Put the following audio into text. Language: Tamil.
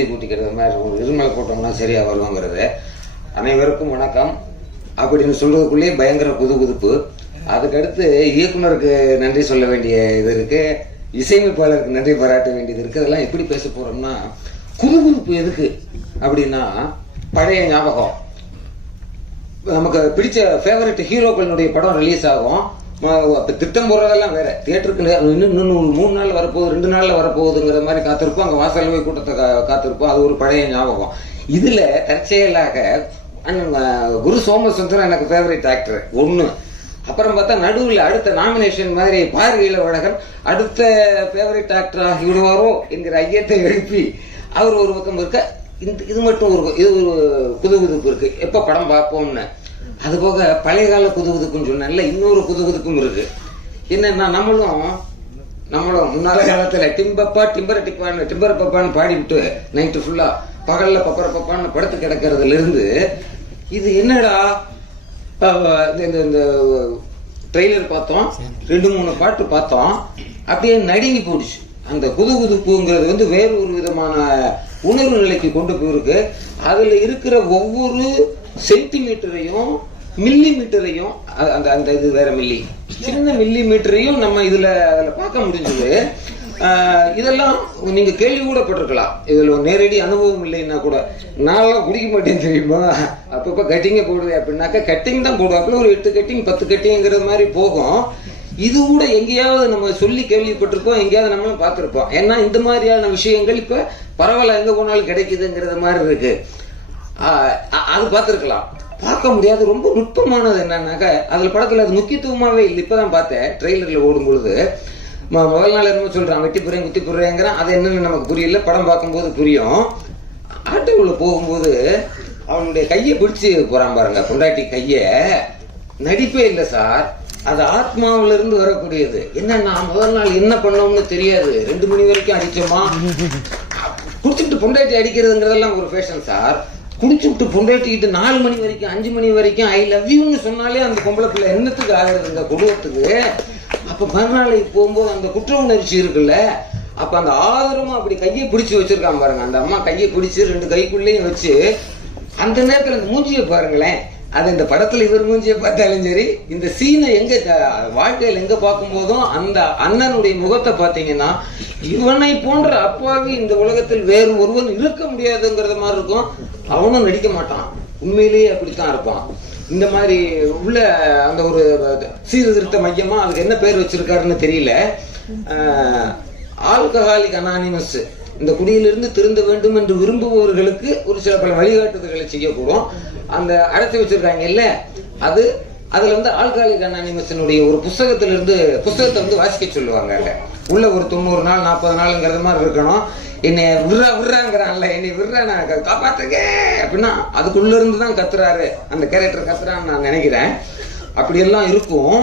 ஊதி கூட்டிக்கிறது மாதிரி இருமலை போட்டோம்னா சரியா வருவாங்கிறது. அனைவருக்கும் வணக்கம் அப்படின்னு சொல்றதுக்குள்ளேயே பயங்கர குதுகுதுப்பு. அதுக்கடுத்து இயக்குனருக்கு நன்றி சொல்ல வேண்டிய இது இருக்கு, இசையமைப்பாளருக்கு நன்றி பாராட்ட வேண்டியது இருக்கு. அதெல்லாம் எப்படி பேச போறோம்னா, குதுகுதுப்பு எதுக்கு அப்படின்னா, பழைய ஞாபகம். நமக்கு பிடிச்ச ஃபேவரட் ஹீரோக்களுடைய படம் ரிலீஸ் ஆகும், திட்டம் போடுறதெல்லாம் வேற. தியேட்டருக்கு இன்னும் 3 நாள் வரப்போகுது, 2 நாள்ல வரப்போகுதுங்கிற மாதிரி காத்திருப்போம். அங்க வாசல் போய் கூட்டத்தை காத்திருப்போம். அது ஒரு பழைய ஞாபகம். இதுல தற்செயலாக குரு சோமசுந்தரம் எனக்கு ஃபேவரட் ஆக்டர் ஒண்ணு. அப்புறம் பார்த்தா நடுவில் அடுத்த நாமினேஷன் மாதிரி பார்வையில வழகன் அடுத்த ஃபேவரட் ஆக்டர் ஆகி விடுவாரோ என்கிற ஐயத்தை எழுப்பி அவர் ஒரு பக்கம் இருக்க. இது மட்டும் இது ஒரு குதுகுதுப்பு இருக்கு, எப்ப படம் பார்ப்போம்னு. அது போக பழைய கால குதுகுதுப்புன்னு சொன்னால இன்னொரு குதுகுதுப்பும் இருக்கு. என்னன்னா, நம்மளும் முன்னால காலத்துல டிம்பர பப்பான்னு பாடிவிட்டு நைட்டு ஃபுல்லா பகல்ல பப்பர பப்பான்னு படுத்து கிடக்கிறதுல இருந்து இது என்னடா இந்த ட்ரெய்லர் பார்த்தோம், 2-3 பாட்டு பார்த்தோம், அப்படியே நடுங்கி போடுச்சு. அந்த குதுகுதுப்புங்கிறது வேறு ஒரு விதமான உணர்வு நிலைக்கு கொண்டு போயிருக்கு. அதுல இருக்கிற ஒவ்வொரு சென்டிமீட்டரையும் மில்லி மீட்டரையும் அந்த இது வேற சின்ன மில்லி மீட்டரையும் நம்ம அதில் பார்க்க முடிஞ்சது. இதெல்லாம் நீங்க கேள்வி கூட பட்டிருக்கலாம். இதுல நேரடி அனுபவம் இல்லைன்னா கூட. நான்லாம் குடிக்க மாட்டேன்னு தெரியுமா, அப்பப்ப கட்டிங்க போடுவேன் அப்படின்னாக்கா கட்டிங் தான் போடுவாப்புல, ஒரு 8 கட்டிங் 10 கட்டிங்கிற மாதிரி போகும். இது கூட எங்கேயாவது நம்ம சொல்லி கேள்விப்பட்டிருப்போம், எங்கேயாவது நம்மளும் பார்த்திருப்போம். ஏன்னா இந்த மாதிரியான விஷயங்கள் இப்ப பரவாயில்ல, எங்க போனாலும் கிடைக்குதுங்கிறது மாதிரி இருக்கு. அது பார்த்திருக்கலாம். பார்க்க முடியாது. ரொம்ப நுட்பமானது என்னன்னாக்கா, அதுல படத்துல அது முக்கியத்துவமாவே இல்லை. இப்பதான் பார்த்தேன் ட்ரெய்லர்ல ஓடும் பொழுது. முதல் நாள் என்னமோ சொல்றான், வெட்டி போறேன் குத்தி போடுறேங்கிறான். அது என்னன்னு நமக்கு புரியல, படம் பார்க்கும்போது புரியும். ஆட்டோக்குள்ள போகும்போது அவனுடைய கையை பிடிச்சு போறான் பாருங்க, பொண்டாட்டி கைய. நடிப்பே இல்லை சார், அது ஆத்மாவில இருந்து வரக்கூடியது. என்னன்னா, முதல் நாள் என்ன பண்ணோம்னு தெரியாது, 2 மணி வரைக்கும் அடிச்சோமா. குடிச்சுட்டு பொண்டாட்டி அடிக்கிறதுங்கிறதெல்லாம் ஒரு ஃபேஷன் சார். குடிச்சுட்டு பொண்டாட்டிக்கிட்டு 4 மணி வரைக்கும் 5 மணி வரைக்கும் ஐ லவ் யூன்னு சொன்னாலே அந்த பொம்பளை பிள்ளை என்னத்துக்கு ஆகுறதுங்க, குடும்பத்துக்கு. அப்ப மறுநாளைக்கு போகும்போது அந்த குற்ற உணர்ச்சி இருக்குல்ல, அப்ப அந்த ஆதரமா அப்படி கையை பிடிச்சு வச்சிருக்கான் பாருங்க. அந்த அம்மா கையை பிடிச்சு 2 கைக்குள்ளேயும் வச்சு அந்த நேரத்துல அந்த மூஞ்சியை பாருங்களேன். அது இந்த படத்துல இவர் மூஞ்சியை பார்த்தாலும் சரி, இந்த சீனை எங்க வாழ்க்கையில் எங்க பார்க்கும் போதும் அந்த அண்ணனுடைய முகத்தை பார்த்தீங்கன்னா, இவனை போன்ற அப்பாவி இந்த உலகத்தில் வேறு ஒருவன் இருக்க முடியாதுங்கிறத மாதிரி இருக்கும். அவனும் நடிக்க மாட்டான், உண்மையிலேயே அப்படித்தான் இருப்பான். இந்த மாதிரி உள்ள அந்த ஒரு சீர்திருத்த மையமா அதுக்கு என்ன பேர் வச்சிருக்காருன்னு தெரியல. ஆல்கஹாலிக் அனானிமஸ், இந்த குடியிலிருந்து திருந்த வேண்டும் என்று விரும்புபவர்களுக்கு ஒரு சில பல வழிகாட்டுதல்களை செய்யக்கூடும். அந்த அடைச்சி வச்சிருக்காங்க இல்ல, அதுல ஆல்கஹாலிக் அனானிமஸினுடைய ஒரு புஸ்தகத்தை வாசிக்க சொல்லுவாங்க. உள்ள ஒரு 90 நாள் 40 நாளுங்கிறது மாதிரி இருக்கணும். என்னை விடுறாங்கிறான்ல, என்னை விடுறா, நான் காப்பாத்துங்க அப்படின்னா அதுக்குள்ள இருந்துதான் கத்துறாரு, அந்த கேரக்டர் கத்துறான்னு நான் நினைக்கிறேன். அப்படியெல்லாம் இருக்கும்.